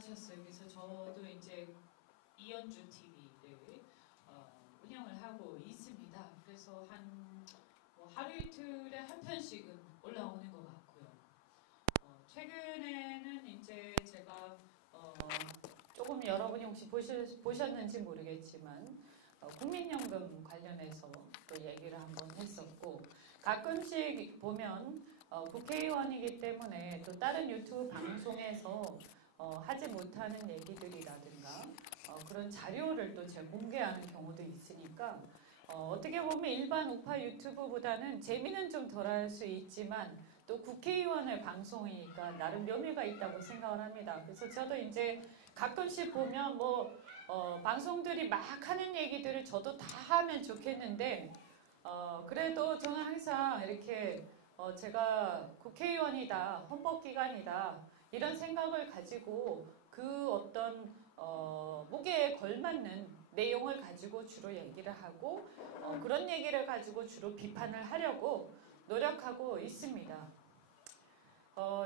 말씀하셨어요. 그래서 저도 이제 이연주 TV를 운영을 하고 있습니다. 그래서 하루 이틀에 한 편씩은 올라오는 것 같고요. 최근에는 이제 제가 조금 여러분이 혹시 보셨는지 모르겠지만 국민연금 관련해서 또 얘기를 한번 했었고, 가끔씩 보면 국회의원이기 때문에 또 다른 유튜브 방송에서 하지 못하는 얘기들이라든가 그런 자료를 또 제가 공개하는 경우도 있으니까 어떻게 보면 일반 우파 유튜브보다는 재미는 좀 덜할 수 있지만 또 국회의원의 방송이니까 나름 묘미가 있다고 생각을 합니다. 그래서 저도 이제 가끔씩 보면 방송들이 막 하는 얘기들을 저도 다 하면 좋겠는데 그래도 저는 항상 이렇게 제가 국회의원이다, 헌법기관이다 이런 생각을 가지고 그 어떤 무게에 걸맞는 내용을 가지고 주로 얘기를 하고 그런 얘기를 가지고 주로 비판을 하려고 노력하고 있습니다.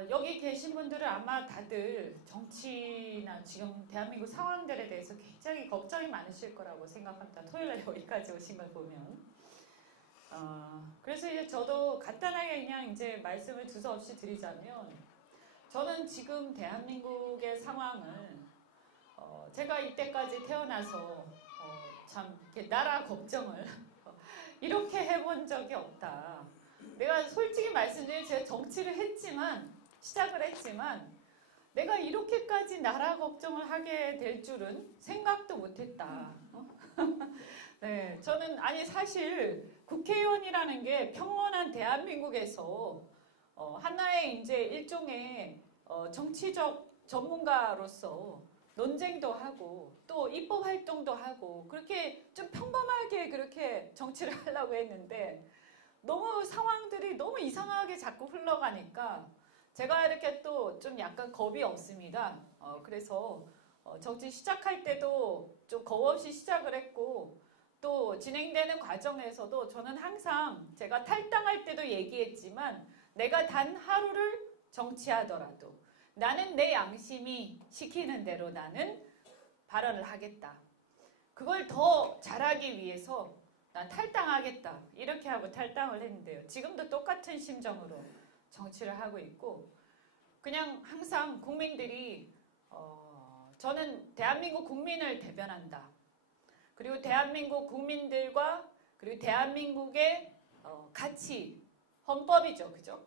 여기 계신 분들은 아마 다들 정치나 지금 대한민국 상황들에 대해서 굉장히 걱정이 많으실 거라고 생각합니다. 토요일에 여기까지 오신 걸 보면. 그래서 이제 저도 간단하게 그냥 이제 말씀을 두서없이 드리자면, 저는 지금 대한민국의 상황을 제가 이때까지 태어나서 참 이렇게 나라 걱정을 이렇게 해본 적이 없다. 내가 솔직히 말씀드리면 제가 정치를 시작을 했지만 내가 이렇게까지 나라 걱정을 하게 될 줄은 생각도 못했다. 네, 저는 사실 국회의원이라는 게 평온한 대한민국에서 하나의 이제 일종의 정치적 전문가로서 논쟁도 하고 또 입법 활동도 하고 그렇게 좀 평범하게 그렇게 정치를 하려고 했는데 너무 상황들이 너무 이상하게 자꾸 흘러가니까 제가 이렇게 또 좀 약간 겁이 없습니다. 그래서 정치 시작할 때도 좀 겁 없이 시작을 했고 또 진행되는 과정에서도 저는 항상 제가 탈당할 때도 얘기했지만 내가 단 하루를 정치하더라도 나는 내 양심이 시키는 대로 나는 발언을 하겠다. 그걸 더 잘하기 위해서 난 탈당하겠다. 이렇게 하고 탈당을 했는데요. 지금도 똑같은 심정으로 정치를 하고 있고 그냥 항상 국민들이 저는 대한민국 국민을 대변한다. 그리고 대한민국 국민들과 그리고 대한민국의 가치, 헌법이죠. 그죠?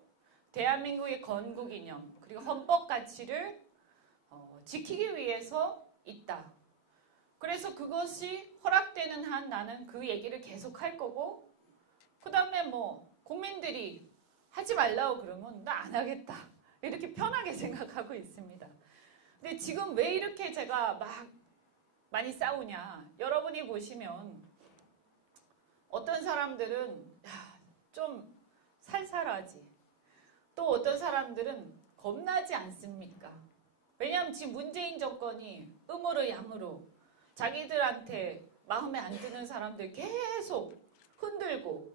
대한민국의 건국 이념 그리고 헌법 가치를 지키기 위해서 있다. 그래서 그것이 허락되는 한 나는 그 얘기를 계속 할 거고 그 다음에 국민들이 하지 말라고 그러면 나 안 하겠다. 이렇게 편하게 생각하고 있습니다. 근데 지금 왜 이렇게 제가 막 많이 싸우냐. 여러분이 보시면 어떤 사람들은 좀 살살하지. 또 어떤 사람들은 겁나지 않습니까? 왜냐하면 지금 문재인 정권이 음으로 양으로 자기들한테 마음에 안 드는 사람들 계속 흔들고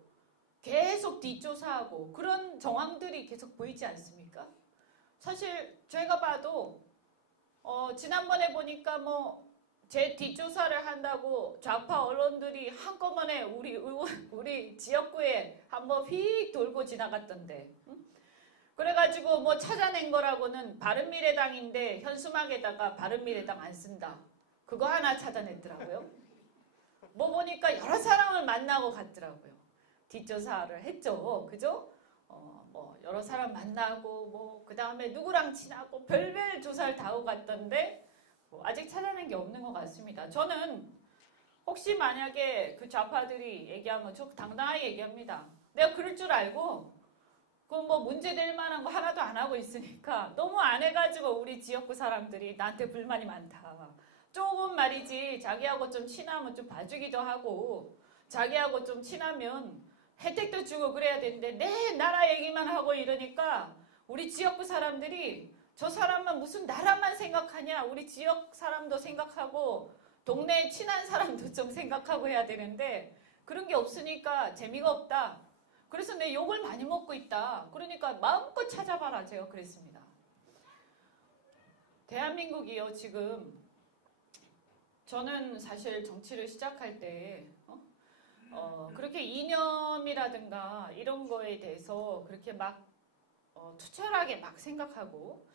계속 뒷조사하고 그런 정황들이 계속 보이지 않습니까? 사실 제가 봐도 지난번에 보니까 제 뒷조사를 한다고 좌파 언론들이 한꺼번에 우리 지역구에 한번 휙 돌고 지나갔던데. 그래가지고 찾아낸 거라고는 바른미래당인데 현수막에다가 바른미래당 안 쓴다. 그거 하나 찾아냈더라고요. 보니까 여러 사람을 만나고 갔더라고요. 뒷조사를 했죠. 그죠? 여러 사람 만나고 그 다음에 누구랑 친하고 별별 조사를 다 하고 갔던데 아직 찾아낸 게 없는 것 같습니다. 저는 혹시 만약에 그 좌파들이 얘기하면 저 당당하게 얘기합니다. 내가 그럴 줄 알고 문제될 만한 거 하나도 안 하고 있으니까 너무 안 해가지고 우리 지역구 사람들이 나한테 불만이 많다. 조금 말이지 자기하고 좀 친하면 좀 봐주기도 하고 자기하고 좀 친하면 혜택도 주고 그래야 되는데 내 나라 얘기만 하고 이러니까 우리 지역구 사람들이 저 사람만 무슨 나라만 생각하냐. 우리 지역 사람도 생각하고 동네에 친한 사람도 좀 생각하고 해야 되는데 그런 게 없으니까 재미가 없다. 그래서 내 욕을 많이 먹고 있다. 그러니까 마음껏 찾아봐라. 제가 그랬습니다. 대한민국이요, 지금 저는 사실 정치를 시작할 때 그렇게 이념이라든가 이런 거에 대해서 그렇게 막 투철하게 막 생각하고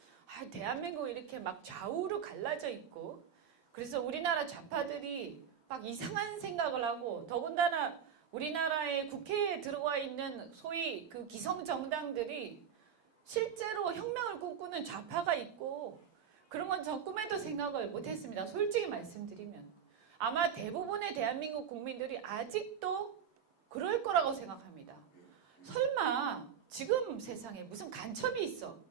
대한민국 이렇게 막 좌우로 갈라져 있고 그래서 우리나라 좌파들이 막 이상한 생각을 하고 더군다나 우리나라의 국회에 들어와 있는 소위 그 기성정당들이 실제로 혁명을 꿈꾸는 좌파가 있고 그런 건 전 꿈에도 생각을 못했습니다. 솔직히 말씀드리면. 아마 대부분의 대한민국 국민들이 아직도 그럴 거라고 생각합니다. 설마 지금 세상에 무슨 간첩이 있어?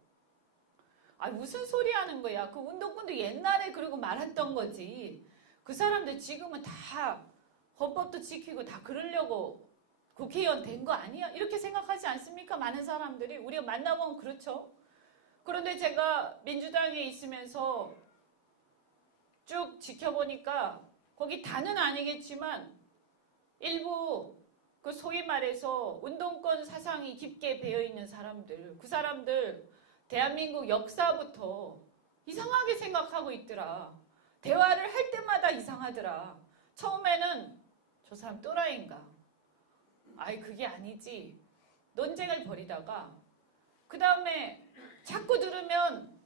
무슨 소리 하는 거야? 그 운동권도 옛날에 그러고 말았던 거지. 그 사람들 지금은 다 헌법도 지키고 다 그러려고 국회의원 된 거 아니야? 이렇게 생각하지 않습니까? 많은 사람들이. 우리가 만나보면 그렇죠. 그런데 제가 민주당에 있으면서 쭉 지켜보니까 거기 다는 아니겠지만 일부 그 소위 말해서 운동권 사상이 깊게 배어있는 사람들, 그 사람들 대한민국 역사부터 이상하게 생각하고 있더라. 대화를 할 때마다 이상하더라. 처음에는 저 사람 또라이인가? 그게 아니지. 논쟁을 벌이다가 그 다음에 자꾸 들으면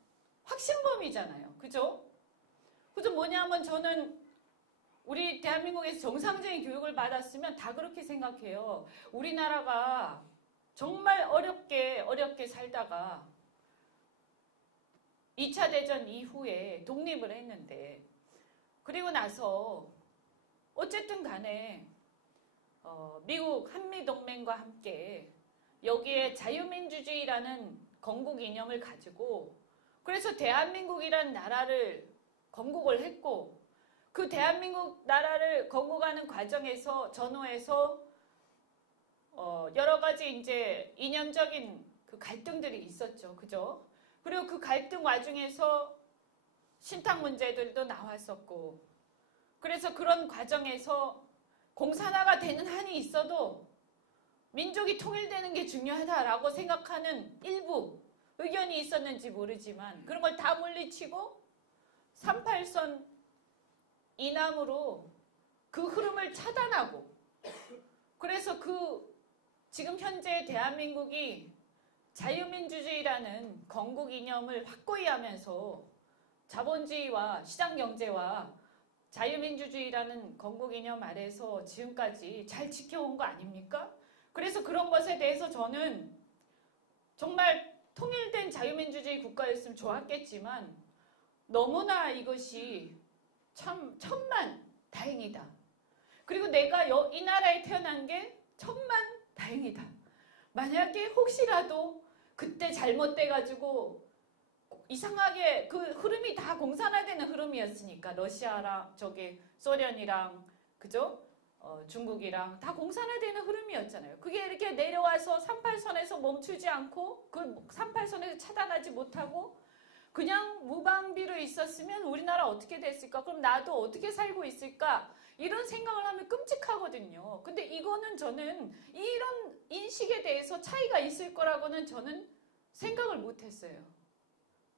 확신범이잖아요. 그죠? 그래서 뭐냐면 저는 우리 대한민국에서 정상적인 교육을 받았으면 다 그렇게 생각해요. 우리나라가 정말 어렵게 살다가 2차 대전 이후에 독립을 했는데 그리고 나서 어쨌든 간에 미국 한미동맹과 함께 여기에 자유민주주의라는 건국 이념을 가지고 그래서 대한민국이라는 나라를 건국을 했고 그 대한민국 나라를 건국하는 과정에서 전후에서 여러 가지 이제 이념적인 그 갈등들이 있었죠. 그죠? 그리고 그 갈등 와중에서 신탁 문제들도 나왔었고 그래서 그런 과정에서 공산화가 되는 한이 있어도 민족이 통일되는 게 중요하다라고 생각하는 일부 의견이 있었는지 모르지만 그런 걸 다 물리치고 38선 이남으로 그 흐름을 차단하고 그래서 지금 현재 대한민국이 자유민주주의라는 건국 이념을 확고히 하면서 자본주의와 시장경제와 자유민주주의라는 건국 이념 아래서 지금까지 잘 지켜온 거 아닙니까? 그래서 그런 것에 대해서 저는 정말 통일된 자유민주주의 국가였으면 좋았겠지만 너무나 이것이 참 천만 다행이다. 그리고 내가 이 나라에 태어난 게 천만 다행이다. 만약에 혹시라도 그때 잘못돼가지고 이상하게 그 흐름이 다 공산화되는 흐름이었으니까 러시아랑 소련이랑 그죠? 중국이랑 다 공산화되는 흐름이었잖아요. 그게 이렇게 내려와서 38선에서 멈추지 않고 그 38선에서 차단하지 못하고 그냥 무방비로 있었으면 우리나라 어떻게 됐을까? 그럼 나도 어떻게 살고 있을까? 이런 생각을 하면 끔찍하거든요. 근데 이거는 저는 이런 인식에 대해서 차이가 있을 거라고는 저는 생각을 못했어요.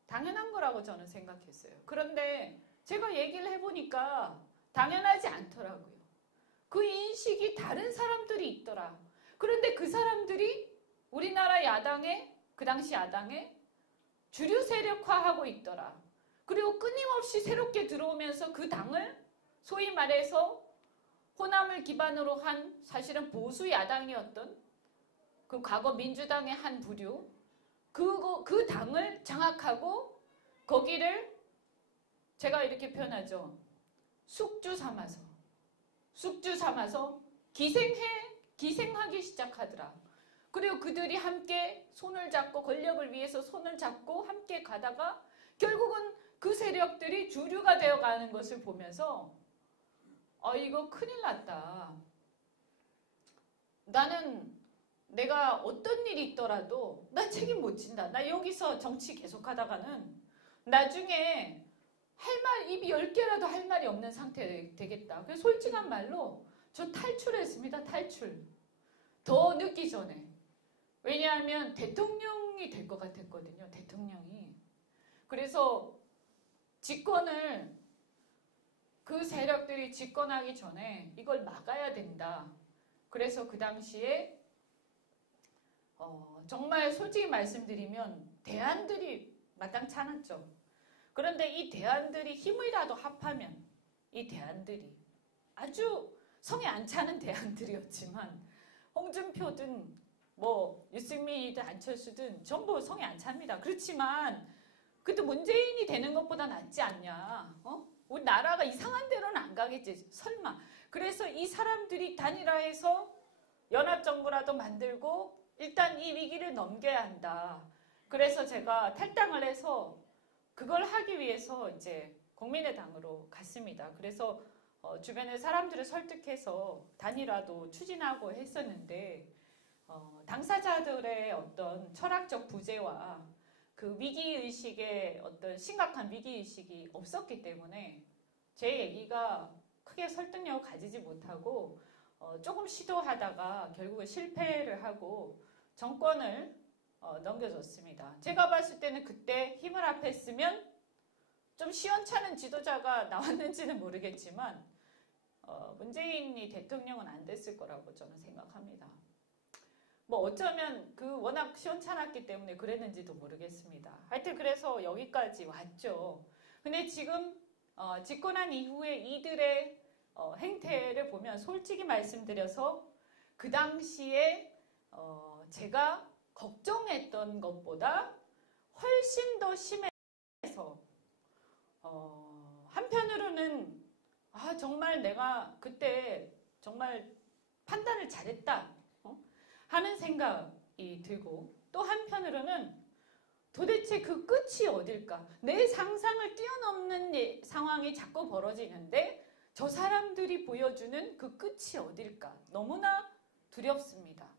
당연한 거라고 저는 생각했어요. 그런데 제가 얘기를 해보니까 당연하지 않더라고요. 그 인식이 다른 사람들이 있더라. 그런데 그 사람들이 우리나라 야당에 그 당시 야당에 주류 세력화하고 있더라. 그리고 끊임없이 새롭게 들어오면서 그 당을 소위 말해서 호남을 기반으로 한 사실은 보수 야당이었던 그 과거 민주당의 한 부류 그 당을 장악하고 거기를 제가 이렇게 표현하죠. 숙주 삼아서 기생하기 시작하더라. 그리고 그들이 함께 손을 잡고 권력을 위해서 손을 잡고 함께 가다가 결국은 그 세력들이 주류가 되어가는 것을 보면서 이거 큰일 났다. 나는 내가 어떤 일이 있더라도 나 책임 못 진다. 나 여기서 정치 계속하다가는 나중에 입이 10개라도 할 말이 없는 상태 되겠다. 그래서 솔직한 말로 저 탈출했습니다. 탈출. 더 늦기 전에. 왜냐하면 대통령이 될 것 같았거든요. 대통령이. 그래서 집권을 그 세력들이 집권하기 전에 이걸 막아야 된다. 그래서 그 당시에 정말 솔직히 말씀드리면 대안들이 마땅치 않았죠. 그런데 이 대안들이 힘이라도 합하면 이 대안들이 아주 성에 안 차는 대안들이었지만 홍준표든 뭐 유승민이든 안철수든 전부 성에 안 찹니다. 그렇지만 그래도 문재인이 되는 것보다 낫지 않냐. 우리 나라가 이상한 데로는 안 가겠지. 설마. 그래서 이 사람들이 단일화해서 연합정부라도 만들고 일단 이 위기를 넘겨야 한다. 그래서 제가 탈당을 해서 그걸 하기 위해서 이제 국민의당으로 갔습니다. 그래서 주변의 사람들을 설득해서 단일화도 추진하고 했었는데 당사자들의 어떤 철학적 부재와 그 위기의식의 어떤 심각한 위기의식이 없었기 때문에 제 얘기가 크게 설득력을 가지지 못하고 조금 시도하다가 결국은 실패를 하고 정권을 넘겨줬습니다. 제가 봤을 때는 그때 힘을 합했으면 좀 시원찮은 지도자가 나왔는지는 모르겠지만 문재인이 대통령은 안 됐을 거라고 저는 생각합니다. 뭐 어쩌면 그 워낙 시원찮았기 때문에 그랬는지도 모르겠습니다. 하여튼 그래서 여기까지 왔죠. 근데 지금 집권한 이후에 이들의 행태를 보면 솔직히 말씀드려서 그 당시에 제가 걱정했던 것보다 훨씬 더 심해서 한편으로는 정말 내가 그때 정말 판단을 잘했다 하는 생각이 들고 또 한편으로는 도대체 그 끝이 어딜까? 내 상상을 뛰어넘는 상황이 자꾸 벌어지는데 저 사람들이 보여주는 그 끝이 어딜까? 너무나 두렵습니다.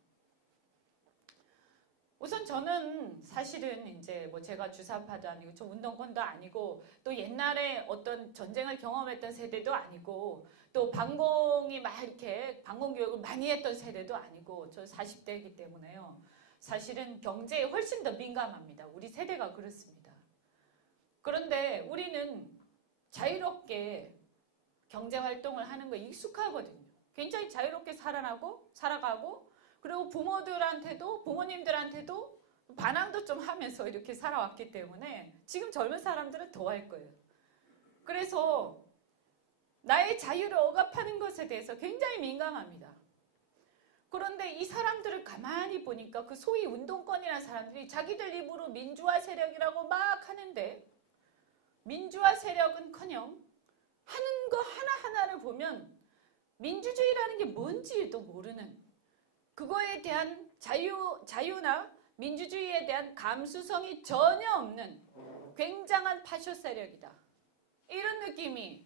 우선 저는 사실은 이제 뭐 제가 주사파도 아니고 저 운동권도 아니고 또 옛날에 어떤 전쟁을 경험했던 세대도 아니고 또 방공이 막 이렇게 방공교육을 많이 했던 세대도 아니고 저 40대이기 때문에요. 사실은 경제에 훨씬 더 민감합니다. 우리 세대가 그렇습니다. 그런데 우리는 자유롭게 경제활동을 하는 거에 익숙하거든요. 굉장히 자유롭게 살아가고 그리고 부모님들한테도 반항도 좀 하면서 이렇게 살아왔기 때문에 지금 젊은 사람들은 더 할 거예요. 그래서 나의 자유를 억압하는 것에 대해서 굉장히 민감합니다. 그런데 이 사람들을 가만히 보니까 그 소위 운동권이라는 사람들이 자기들 입으로 민주화 세력이라고 막 하는데 민주화 세력은커녕 하는 거 하나하나를 보면 민주주의라는 게 뭔지도 모르는 그거에 대한 자유나 민주주의에 대한 감수성이 전혀 없는 굉장한 파쇼 세력이다. 이런 느낌이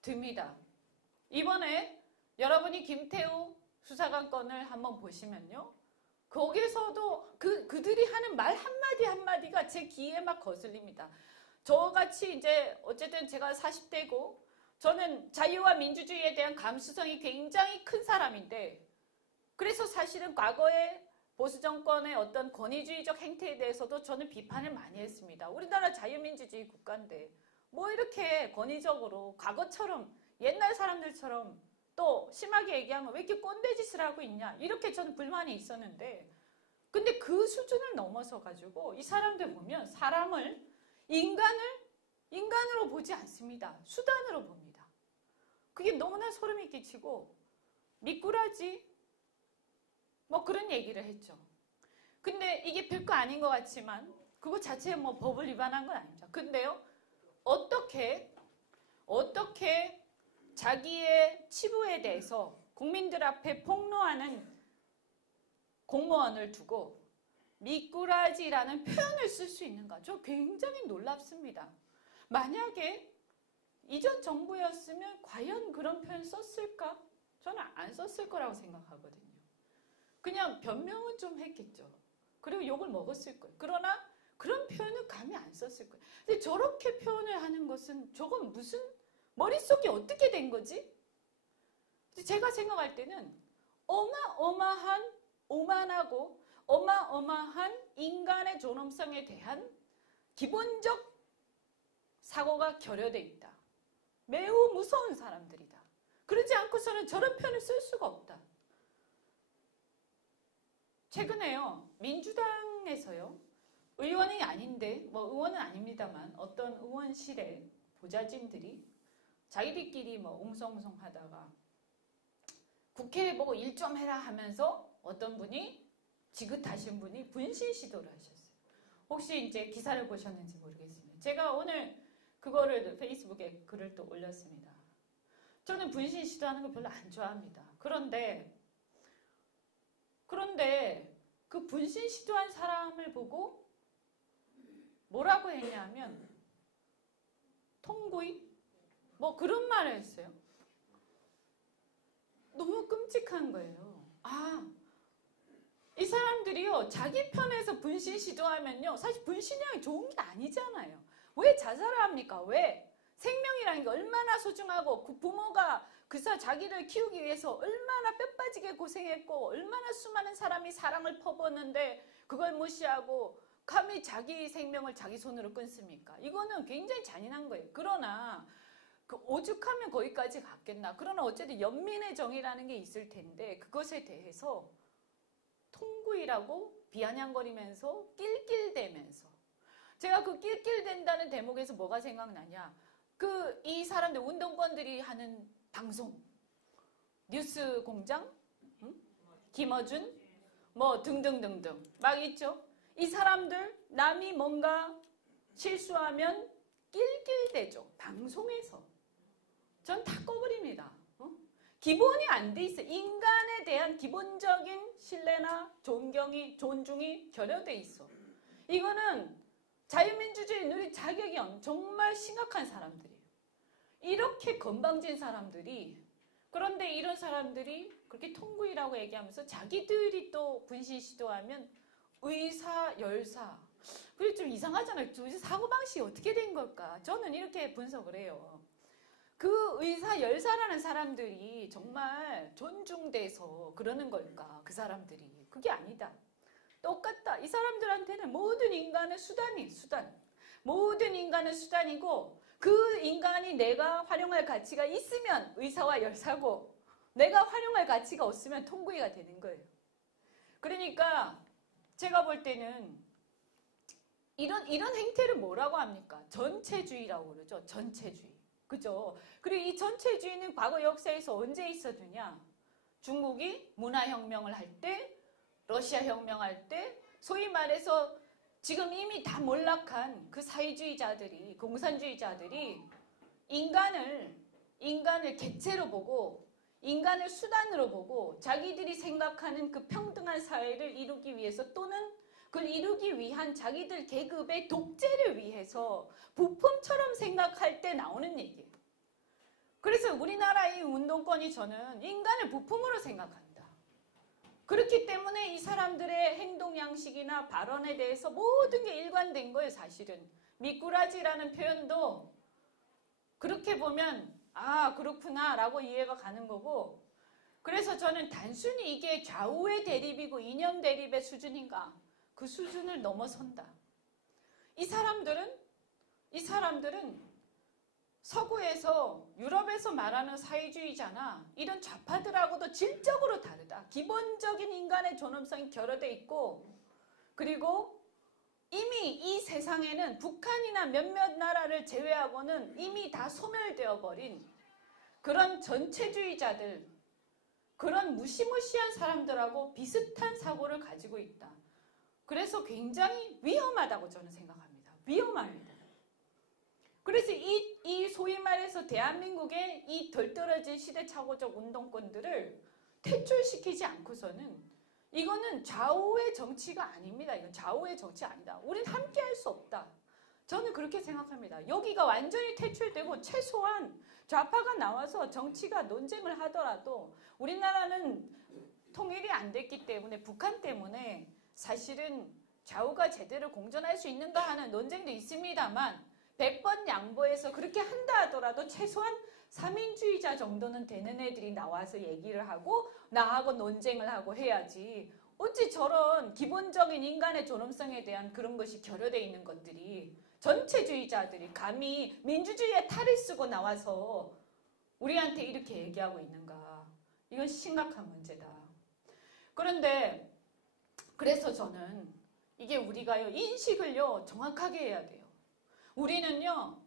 듭니다. 이번에 여러분이 김태우 수사관 건을 한번 보시면요. 거기서도 그들이 하는 말 한마디 한마디가 제 귀에 막 거슬립니다. 저같이 이제 어쨌든 제가 40대고 저는 자유와 민주주의에 대한 감수성이 굉장히 큰 사람인데 그래서 사실은 과거에 보수 정권의 어떤 권위주의적 행태에 대해서도 저는 비판을 많이 했습니다. 우리나라 자유민주주의 국가인데 뭐 이렇게 권위적으로 과거처럼 옛날 사람들처럼 또 심하게 얘기하면 왜 이렇게 꼰대짓을 하고 있냐 이렇게 저는 불만이 있었는데 근데 그 수준을 넘어서 가지고 이 사람들 보면 사람을 인간으로 보지 않습니다. 수단으로 봅니다. 그게 너무나 소름이 끼치고 미꾸라지 뭐 그런 얘기를 했죠. 근데 이게 별거 아닌 것 같지만 그거 자체에 뭐 법을 위반한 건 아닙니다. 근데요. 어떻게 자기의 치부에 대해서 국민들 앞에 폭로하는 공무원을 두고 미꾸라지라는 표현을 쓸 수 있는가? 저 굉장히 놀랍습니다. 만약에 이전 정부였으면 과연 그런 표현 썼을까? 저는 안 썼을 거라고 생각하거든요. 그냥 변명은 좀 했겠죠. 그리고 욕을 먹었을 거예요. 그러나 그런 표현을 감히 안 썼을 거예요. 근데 저렇게 표현을 하는 것은 저건 무슨 머릿속이 어떻게 된 거지? 제가 생각할 때는 어마어마한 오만하고 어마어마한 인간의 존엄성에 대한 기본적 사고가 결여돼 있다. 매우 무서운 사람들이다. 그러지 않고서는 저런 표현을 쓸 수가 없다. 최근에요, 민주당에서요, 의원이 아닌데, 뭐 의원은 아닙니다만 어떤 의원실에 보좌진들이 자기들끼리 뭐 웅성웅성 하다가 국회 보고 일 좀 해라 하면서 어떤 분이 지긋하신 분이 분신 시도를 하셨어요. 혹시 이제 기사를 보셨는지 모르겠습니다. 제가 오늘 그거를 페이스북에 글을 또 올렸습니다. 저는 분신 시도하는 거 별로 안 좋아합니다. 그런데 그 분신 시도한 사람을 보고 뭐라고 했냐면 통구이? 뭐 그런 말을 했어요. 너무 끔찍한 거예요. 이 사람들이요, 자기 편에서 분신 시도하면요, 사실 분신이 좋은 게 아니잖아요. 왜 자살을 합니까? 왜? 생명이라는 게 얼마나 소중하고 그 부모가 그사 자기를 키우기 위해서 얼마나 뼈 빠지게 고생했고 얼마나 수많은 사람이 사랑을 퍼붓는데 그걸 무시하고 감히 자기 생명을 자기 손으로 끊습니까? 이거는 굉장히 잔인한 거예요. 그러나 그 오죽하면 거기까지 갔겠나. 그러나 어쨌든 연민의 정의라는 게 있을 텐데 그것에 대해서 통구이라고 비아냥거리면서 낄낄대면서, 제가 그 낄낄댄다는 대목에서 뭐가 생각나냐, 이 사람들 운동권들이 하는 방송, 뉴스 공장, 김어준, 뭐 등등등등 막 있죠. 이 사람들 남이 뭔가 실수하면 낄낄대죠. 방송에서. 전 다 꺼버립니다. 기본이 안 돼 있어요. 인간에 대한 기본적인 신뢰나 존중이 결여돼 있어. 이거는 자유민주주의 누릴 자격이 정말 심각한 사람들이에요. 이렇게 건방진 사람들이, 그런데 이런 사람들이 그렇게 통구이라고 얘기하면서 자기들이 또 분신 시도하면 의사, 열사. 그게 좀 이상하잖아요. 도대체 사고방식이 어떻게 된 걸까? 저는 이렇게 분석을 해요. 그 의사, 열사라는 사람들이 정말 존중돼서 그러는 걸까? 그 사람들이. 그게 아니다. 똑같다. 이 사람들한테는 모든 인간은 수단. 모든 인간은 수단이고 그 인간이 내가 활용할 가치가 있으면 의사와 열사고 내가 활용할 가치가 없으면 통구이가 되는 거예요. 그러니까 제가 볼 때는 이런 행태를 뭐라고 합니까? 전체주의라고 그러죠. 전체주의. 그죠? 그리고 이 전체주의는 과거 역사에서 언제 있었느냐? 중국이 문화혁명을 할 때, 러시아 혁명할 때, 소위 말해서 지금 이미 다 몰락한 그 사회주의자들이, 공산주의자들이 인간을 객체로 보고 인간을 수단으로 보고 자기들이 생각하는 그 평등한 사회를 이루기 위해서 또는 그걸 이루기 위한 자기들 계급의 독재를 위해서 부품처럼 생각할 때 나오는 얘기예요. 그래서 우리나라의 운동권이 저는 인간을 부품으로 생각한다. 그렇기 때문에 이 사람들의 행동 양식이나 발언에 대해서 모든 게 일관된 거예요, 사실은. 미꾸라지라는 표현도 그렇게 보면 그렇구나 라고 이해가 가는 거고, 그래서 저는 단순히 이게 좌우의 대립이고 이념 대립의 수준인가? 그 수준을 넘어선다. 이 사람들은 서구에서 유럽에서 말하는 사회주의자나 이런 좌파들하고도 질적으로 다르다. 기본적인 인간의 존엄성이 결여돼 있고, 그리고 이미 이 세상에는 북한이나 몇몇 나라를 제외하고는 이미 다 소멸되어 버린 그런 전체주의자들, 그런 무시무시한 사람들하고 비슷한 사고를 가지고 있다. 그래서 굉장히 위험하다고 저는 생각합니다. 위험합니다. 그래서 이 소위 말해서 대한민국의 이 덜 떨어진 시대착오적 운동권들을 퇴출시키지 않고서는 이거는 좌우의 정치가 아닙니다. 이건 좌우의 정치 아니다. 우린 함께 할 수 없다. 저는 그렇게 생각합니다. 여기가 완전히 퇴출되고 최소한 좌파가 나와서 정치가 논쟁을 하더라도 우리나라는 통일이 안 됐기 때문에 북한 때문에 사실은 좌우가 제대로 공존할 수 있는가 하는 논쟁도 있습니다만 100번 양보해서 그렇게 한다 하더라도 최소한 3인주의자 정도는 되는 애들이 나와서 얘기를 하고 나하고 논쟁을 하고 해야지, 어찌 저런 기본적인 인간의 존엄성에 대한 그런 것이 결여되어 있는 것들이 전체주의자들이 감히 민주주의의 탈을 쓰고 나와서 우리한테 이렇게 얘기하고 있는가. 이건 심각한 문제다. 그런데 그래서 저는 이게 우리가요, 인식을요, 정확하게 해야 돼요. 우리는요,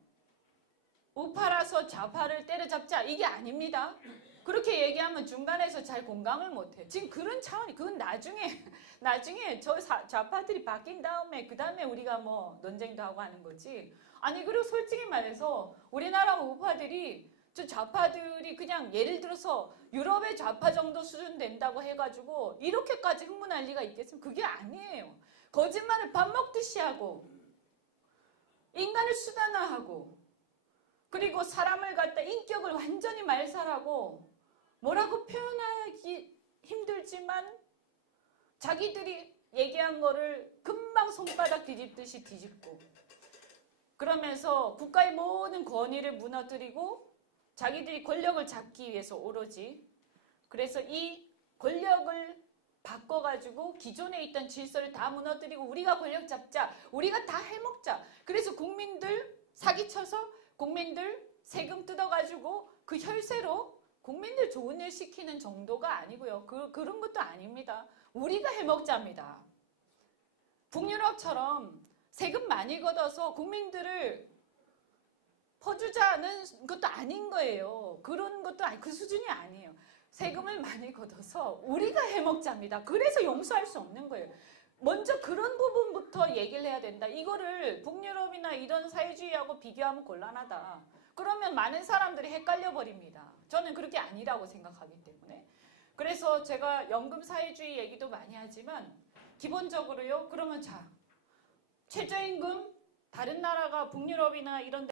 우파라서 좌파를 때려잡자, 이게 아닙니다. 그렇게 얘기하면 중간에서 잘 공감을 못해요. 지금 그런 차원이, 그건 나중에 저 좌파들이 바뀐 다음에, 그 다음에 우리가 뭐 논쟁도 하고 하는 거지. 아니, 그리고 솔직히 말해서 우리나라 우파들이, 저 좌파들이 그냥 예를 들어서 유럽의 좌파 정도 수준 된다고 해가지고 이렇게까지 흥분할 리가 있겠습니까? 그게 아니에요. 거짓말을 밥 먹듯이 하고, 인간을 수단화하고, 그리고 사람을 갖다 인격을 완전히 말살하고, 뭐라고 표현하기 힘들지만 자기들이 얘기한 거를 금방 손바닥 뒤집듯이 뒤집고, 그러면서 국가의 모든 권위를 무너뜨리고 자기들이 권력을 잡기 위해서 오로지, 그래서 이 권력을 바꿔가지고 기존에 있던 질서를 다 무너뜨리고 우리가 권력 잡자, 우리가 다 해먹자. 그래서 국민들 사기쳐서 국민들 세금 뜯어가지고 그 혈세로 국민들 좋은 일 시키는 정도가 아니고요. 그런 것도 아닙니다. 우리가 해먹자입니다. 북유럽처럼 세금 많이 걷어서 국민들을 퍼주자는 것도 아닌 거예요. 그런 것도 그 수준이 아니에요. 세금을 많이 걷어서 우리가 해먹자입니다. 그래서 용서할 수 없는 거예요. 먼저 그런 부분부터 얘기를 해야 된다. 이거를 북유럽이나 이런 사회주의하고 비교하면 곤란하다. 그러면 많은 사람들이 헷갈려 버립니다. 저는 그렇게 아니라고 생각하기 때문에. 그래서 제가 연금 사회주의 얘기도 많이 하지만 기본적으로요. 그러면 자, 최저임금 다른 나라가 북유럽이나 이런 데